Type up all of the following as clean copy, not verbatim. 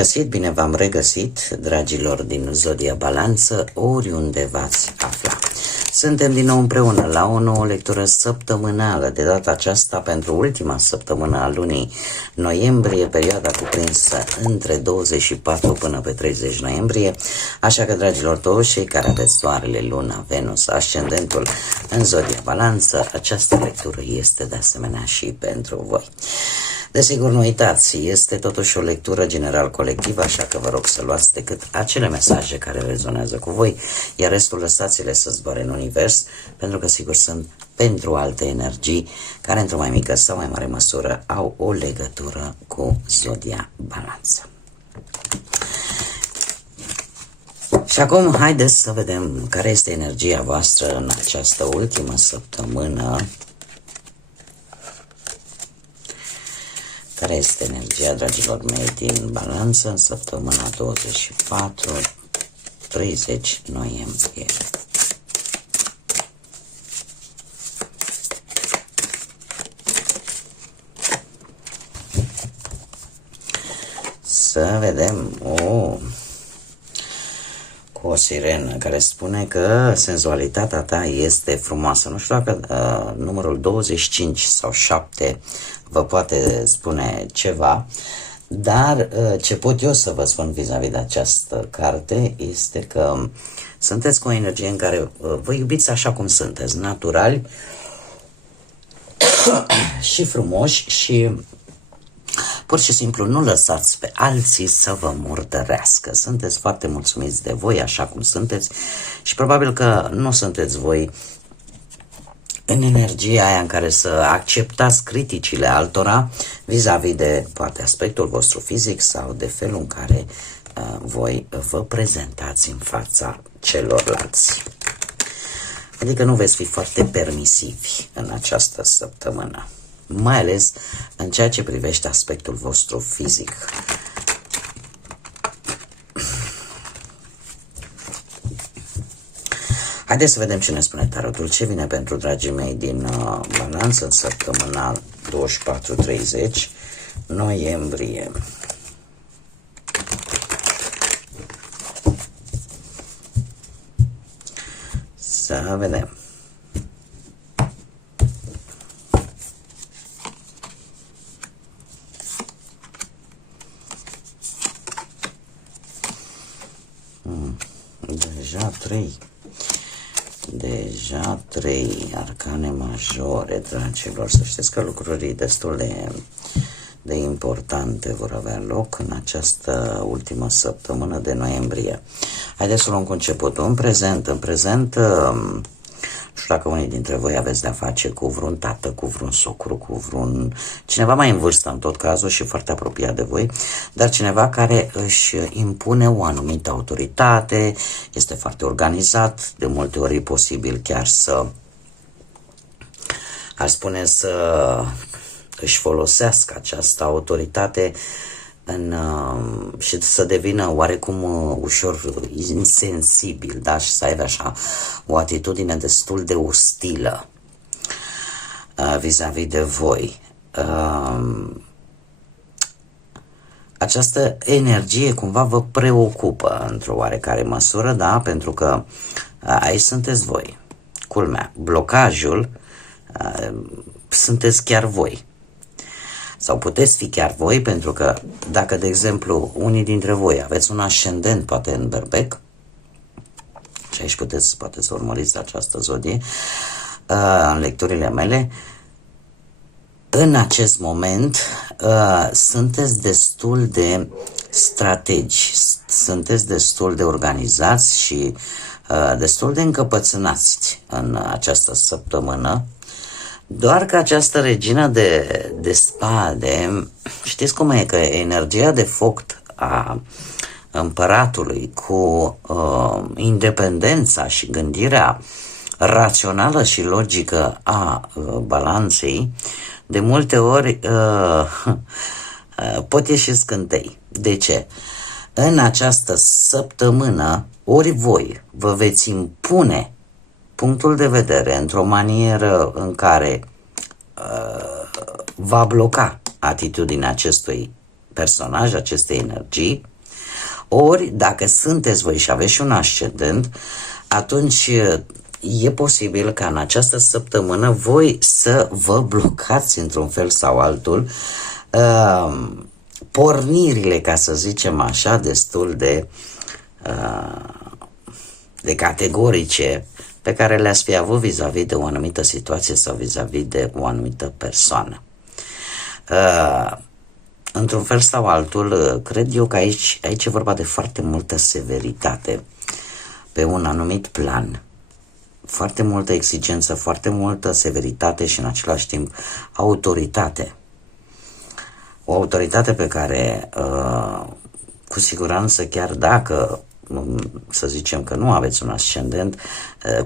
găsit, bine v-am regăsit, dragilor din Zodia Balanță, oriunde v-ați afla. Suntem din nou împreună la o nouă lectură săptămânală, de data aceasta pentru ultima săptămână a lunii noiembrie, perioada cuprinsă între 24 până pe 30 noiembrie. Așa că, dragilor toți cei care aveți soarele, luna, Venus, ascendentul în Zodia Balanță, această lectură este de asemenea și pentru voi. Desigur, nu uitați, este totuși o lectură general colectivă, așa că vă rog să luați decât acele mesaje care rezonează cu voi, iar restul lăsați-le să zboare în univers, pentru că sigur sunt pentru alte energii care într-o mai mică sau mai mare măsură au o legătură cu Zodia Balanță. Și acum haideți să vedem care este energia voastră în această ultimă săptămână. Care este energia, dragilor mei, din Balanță în săptămâna 24-30 noiembrie? Să vedem cu o sirenă care spune că senzualitatea ta este frumoasă. Nu știu dacă numărul 25 sau 7 vă poate spune ceva, dar ce pot eu să vă spun vis-a-vis de această carte este că sunteți cu o energie în care vă iubiți așa cum sunteți, naturali și frumoși și pur și simplu nu lăsați pe alții să vă murdărească. Sunteți foarte mulțumiți de voi așa cum sunteți și probabil că nu sunteți voi în energia aia în care să acceptați criticile altora vis-a-vis de poate aspectul vostru fizic sau de felul în care voi vă prezentați în fața celorlalți. Adică nu veți fi foarte permisivi în această săptămână, mai ales în ceea ce privește aspectul vostru fizic. Haideți să vedem ce ne spune tarotul, ce vine pentru dragii mei din Balanță în săptămâna 24-30 noiembrie. Să vedem. Deja trei arcane majore, dragilor. Să știți că lucruri destul de importante vor avea loc în această ultimă săptămână de noiembrie. Haideți să luăm cu începutul. În prezent, nu știu dacă unii dintre voi aveți de-a face cu vreun tată, cu vreun socru, cu vreun cineva mai în vârstă în tot cazul și foarte apropiat de voi, dar cineva care își impune o anumită autoritate, este foarte organizat, de multe ori e posibil chiar să, aș spune, să își folosească această autoritate și să devină oarecum ușor insensibil, da? Și să aibă așa o atitudine destul de ostilă vis-a-vis de voi. Această energie cumva vă preocupă într-o oarecare măsură, da? Pentru că aici sunteți voi. Culmea, blocajul sunteți chiar voi. Sau puteți fi chiar voi, pentru că dacă, de exemplu, unii dintre voi aveți un ascendent, poate în berbec, și aici poate să urmăriți această zodie în lecturile mele, în acest moment sunteți destul de strategi, sunteți destul de organizați și destul de încăpățânați în această săptămână. Doar că această regină de spade, știți cum e, că energia de foc a împăratului cu independența și gândirea rațională și logică a Balanței, de multe ori pot ieși scântei. De ce? În această săptămână, ori voi vă veți impune punctul de vedere într-o manieră în care va bloca atitudinea acestui personaj, aceste energii, ori dacă sunteți voi și aveți și un ascendent, atunci e posibil ca în această săptămână voi să vă blocați într-un fel sau altul pornirile, ca să zicem așa, destul de categorice pe care le-ați fi avut vis-a-vis de o anumită situație sau vis-a-vis de o anumită persoană. Într-un fel sau altul, cred eu că aici e vorba de foarte multă severitate pe un anumit plan. Foarte multă exigență, foarte multă severitate și în același timp autoritate. O autoritate pe care, cu siguranță, chiar dacă, să zicem că nu aveți un ascendent,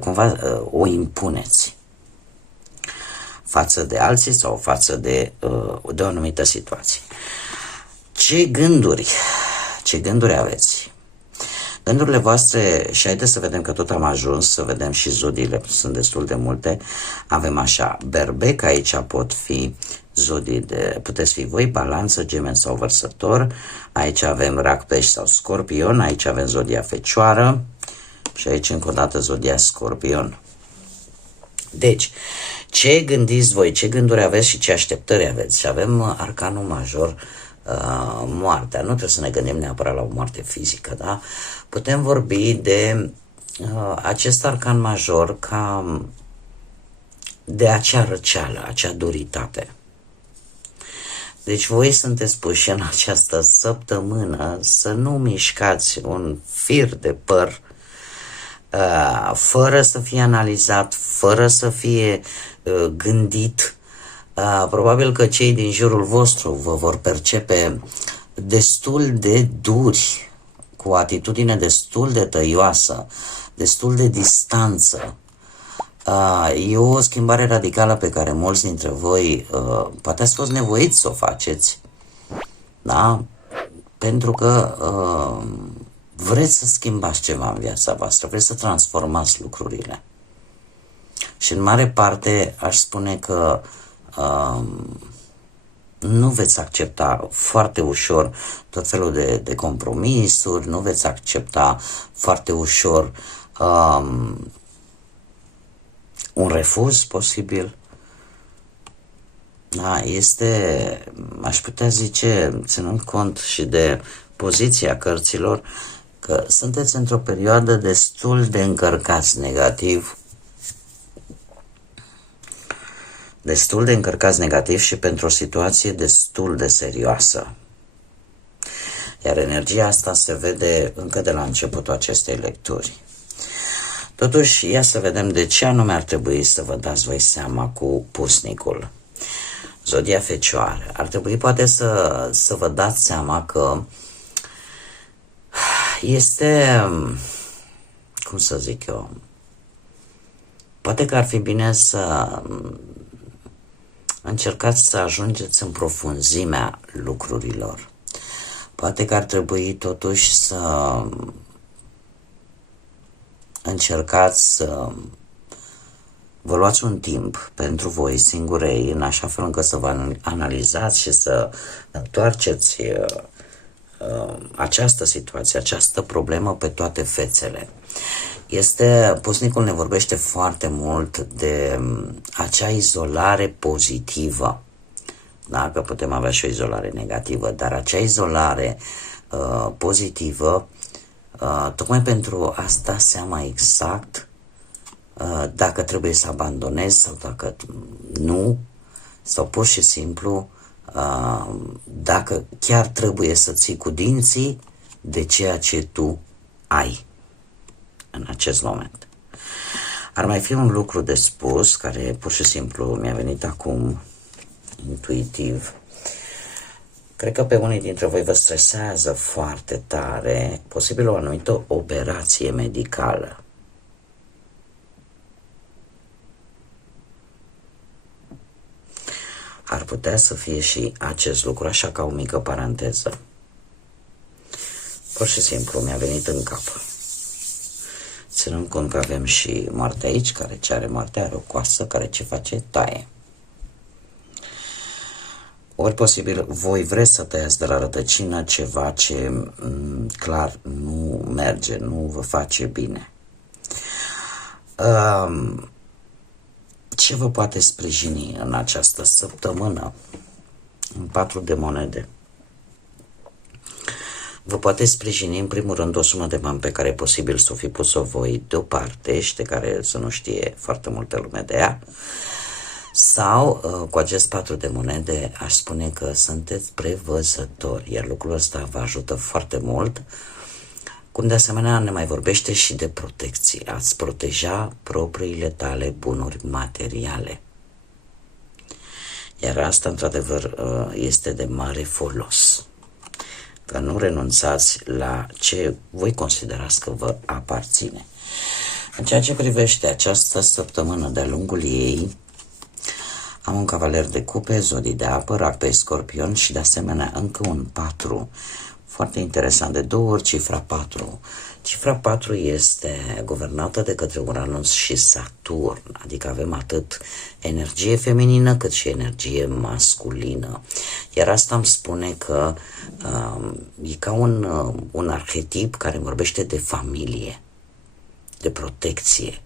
cumva o impuneți față de alții sau față de o anumită situație. Ce gânduri aveți? Gândurile voastre, și haideți să vedem că tot am ajuns, să vedem și zodiile, sunt destul de multe. Avem așa, berbec, aici pot fi zodii puteți fi voi, balanță, gemeni sau vărsător. Aici avem rac, pești sau scorpion, aici avem zodia fecioară și aici încă o dată zodia scorpion. Deci, ce gândiți voi, ce gânduri aveți și ce așteptări aveți? Și avem arcanul major, moartea. Nu trebuie să ne gândim neapărat la o moarte fizică, da? Putem vorbi de acest arcan major ca de acea răceală, acea duritate. Deci voi sunteți puși în această săptămână să nu mișcați un fir de păr fără să fie analizat, fără să fie gândit. Probabil că cei din jurul vostru vă vor percepe destul de duri, cu o atitudine destul de tăioasă, destul de distanță. E o schimbare radicală pe care mulți dintre voi poate ați fost nevoiți să o faceți, da? Pentru că vreți să schimbați ceva în viața voastră, vreți să transformați lucrurile. Și în mare parte aș spune că nu veți accepta foarte ușor tot felul de compromisuri, nu veți accepta foarte ușor un refuz posibil. Da, este, aș putea zice, ținând cont și de poziția cărților, că sunteți într-o perioadă destul de încărcați negativ, și pentru o situație destul de serioasă. Iar energia asta se vede încă de la începutul acestei lecturi. Totuși, ia să vedem de ce anume ar trebui să vă dați voi seama cu pusnicul. Zodia fecioară. Ar trebui poate să vă dați seama că este, cum să zic eu, poate că ar fi bine să încercați să ajungeți în profunzimea lucrurilor. Poate că ar trebui totuși să încercați să vă luați un timp pentru voi singurei, în așa fel încât să vă analizați și să întoarceți această situație, această problemă pe toate fețele. Pusnicul ne vorbește foarte mult de acea izolare pozitivă. Da? Că putem avea și o izolare negativă, dar acea izolare pozitivă, tocmai pentru a-ți da seama exact dacă trebuie să abandonezi sau dacă nu, sau pur și simplu dacă chiar trebuie să ții cu dinții de ceea ce tu ai în acest moment. Ar mai fi un lucru de spus care pur și simplu mi-a venit acum intuitiv. Cred că pe unii dintre voi vă stresează foarte tare posibil o anumită operație medicală. Ar putea să fie și acest lucru, așa ca o mică paranteză. Pur și simplu mi-a venit în cap. Ținând cont că avem și moartea aici, care ce are moartea, are o coasă, care ce face, taie. ori posibil voi vreți să tăiați de la rădăcină ceva ce clar nu merge, nu vă face bine. Ce vă poate sprijini în această săptămână? În 4 de monede. Vă poate sprijini în primul rând o sumă de bani pe care e posibil să o fi pus-o voi deoparte și de care să nu știe foarte multă lume de ea. Sau cu acest 4 de monede aș spune că sunteți prevăzători, iar lucrul ăsta vă ajută foarte mult. Cum de asemenea ne mai vorbește și de protecție, ați proteja propriile tale bunuri materiale. Iar asta într-adevăr este de mare folos. Că nu renunțați la ce voi considerați că vă aparține. În ceea ce privește această săptămână de-a lungul ei, am un cavaler de cupe, zodii de apă, rac pe scorpion și de asemenea încă un 4. Foarte interesant, de 2 ori cifra 4. Cifra 4 este guvernată de către Uranus și Saturn, adică avem atât energie feminină cât și energie masculină. Iar asta îmi spune că e ca un arhetip care vorbește de familie, de protecție,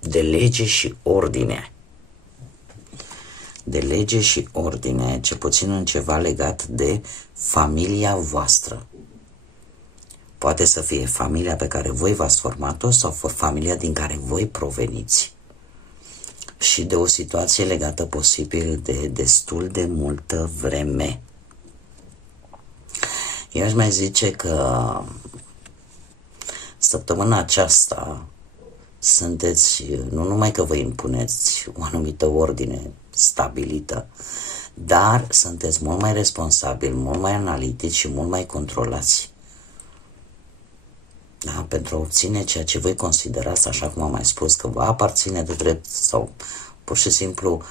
de lege și ordine. De lege și ordine, ce puțin în ceva legat de familia voastră. Poate să fie familia pe care voi v-ați format-o sau familia din care voi proveniți. Și de o situație legată posibil de destul de multă vreme. Eu aș mai zice că săptămâna aceasta sunteți, nu numai că vă impuneți o anumită ordine stabilită, dar sunteți mult mai responsabili, mult mai analitici și mult mai controlați. Da? Pentru a obține ceea ce voi considerați, așa cum am mai spus, că vă aparține de drept sau pur și simplu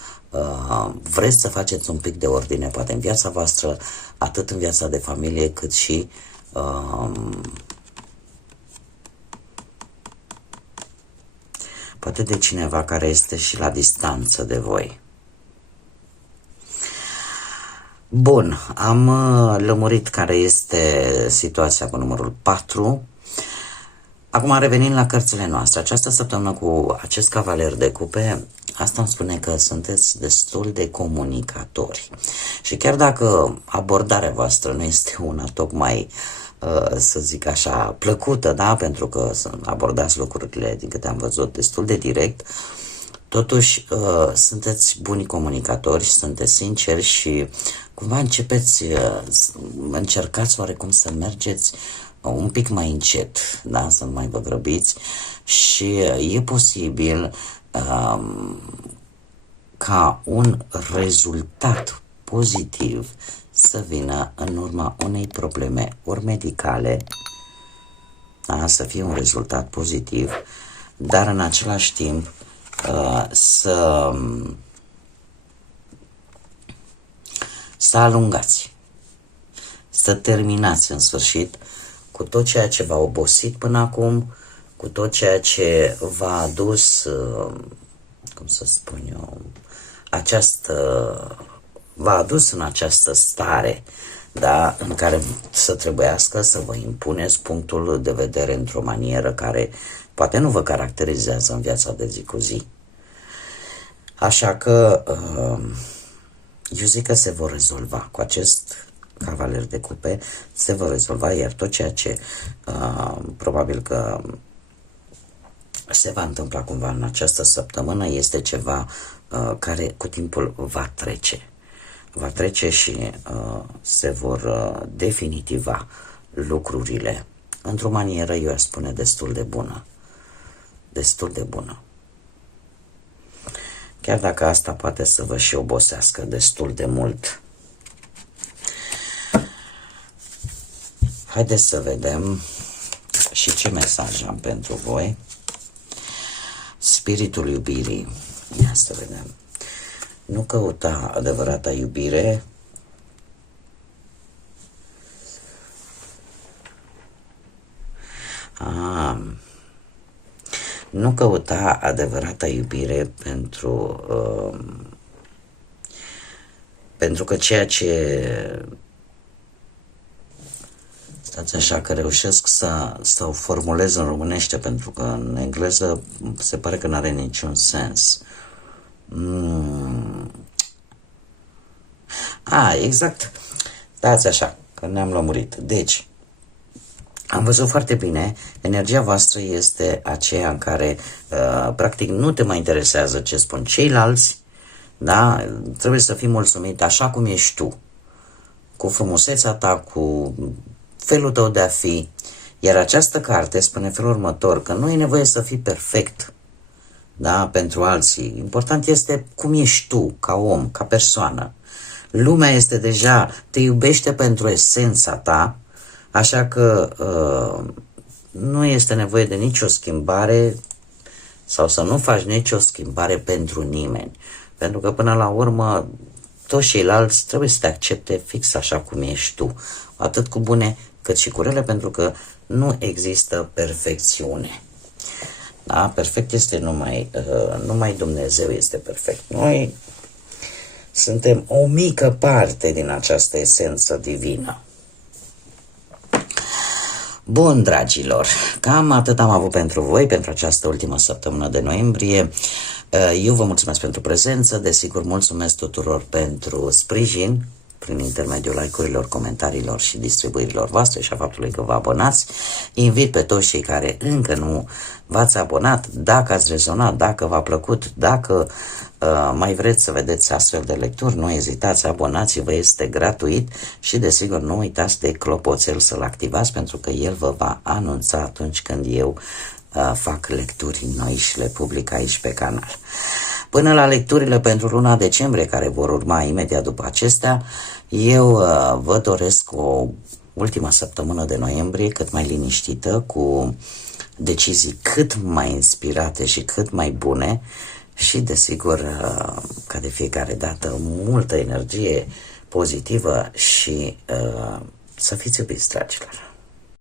vreți să faceți un pic de ordine, poate în viața voastră, atât în viața de familie, cât și poate de cineva care este și la distanță de voi. Bun, am lămurit care este situația cu numărul 4. Acum revenind la cărțile noastre, această săptămână cu acest cavaler de cupe, asta îmi spune că sunteți destul de comunicatori. Și chiar dacă abordarea voastră nu este una tocmai, să zic așa, plăcută, da? Pentru că abordați lucrurile, din câte am văzut, destul de direct, totuși sunteți buni comunicatori, sunteți sinceri și cumva încercați oarecum să mergeți un pic mai încet, da? Să nu mai vă grăbiți și e posibil ca un rezultat pozitiv să vină în urma unei probleme ori medicale, da? Să fie un rezultat pozitiv, dar în același timp să alungați, să terminați în sfârșit cu tot ceea ce v-a obosit până acum, cu tot ceea ce v-a adus, cum să spun eu, v-a adus în această stare, da, în care să trebuiască să vă impuneți punctul de vedere într-o manieră care poate nu vă caracterizează în viața de zi cu zi. Așa că eu zic că se vor rezolva cu acest cavaler de cupe, se vor rezolva, iar tot ceea ce probabil că se va întâmpla cumva în această săptămână este ceva care cu timpul va trece. Va trece și se vor definitiva lucrurile într-o manieră, eu aș spune, destul de bună. Destul de bună. Chiar dacă asta poate să vă și obosească destul de mult. Haideți să vedem și ce mesaj am pentru voi. Spiritul iubirii. Ia să vedem. Nu căuta adevărata iubire, nu căuta adevărata iubire pentru Pentru că ceea ce... Stați așa că reușesc să o formulez în românește, pentru că în engleză se pare că nu are niciun sens. Exact. Stați așa, că ne-am lămurit. Deci, am văzut foarte bine, energia voastră este aceea în care practic nu te mai interesează ce spun ceilalți, da? Trebuie să fii mulțumit așa cum ești tu, cu frumusețea ta, cu felul tău de a fi. Iar această carte spune felul următor, că nu e nevoie să fii perfect, da, pentru alții. Important este cum ești tu, ca om, ca persoană. Lumea este deja, te iubește pentru esența ta, așa că nu este nevoie de nicio schimbare sau să nu faci nicio schimbare pentru nimeni. Pentru că până la urmă toți ceilalți trebuie să te accepte fix așa cum ești tu, atât cu bune cât și cu rele, pentru că nu există perfecțiune. Da? Perfect este numai Dumnezeu este perfect. Noi suntem o mică parte din această esență divină. Bun, dragilor, cam atât am avut pentru voi, pentru această ultimă săptămână de noiembrie. Eu vă mulțumesc pentru prezență, desigur mulțumesc tuturor pentru sprijin, prin intermediul like-urilor, comentariilor și distribuirilor voastre și a faptului că vă abonați. Invit pe toți cei care încă nu v-ați abonat, dacă ați rezonat, dacă v-a plăcut, dacă mai vreți să vedeți astfel de lecturi, nu ezitați, abonați-vă, este gratuit și desigur nu uitați de clopoțel să-l activați, pentru că el vă va anunța atunci când eu fac lecturi noi și le public aici pe canal. Până la lecturile pentru luna decembrie, care vor urma imediat după acestea, eu vă doresc o ultimă săptămână de noiembrie cât mai liniștită, cu decizii cât mai inspirate și cât mai bune și, desigur, ca de fiecare dată, multă energie pozitivă și să fiți iubiți, dragilor!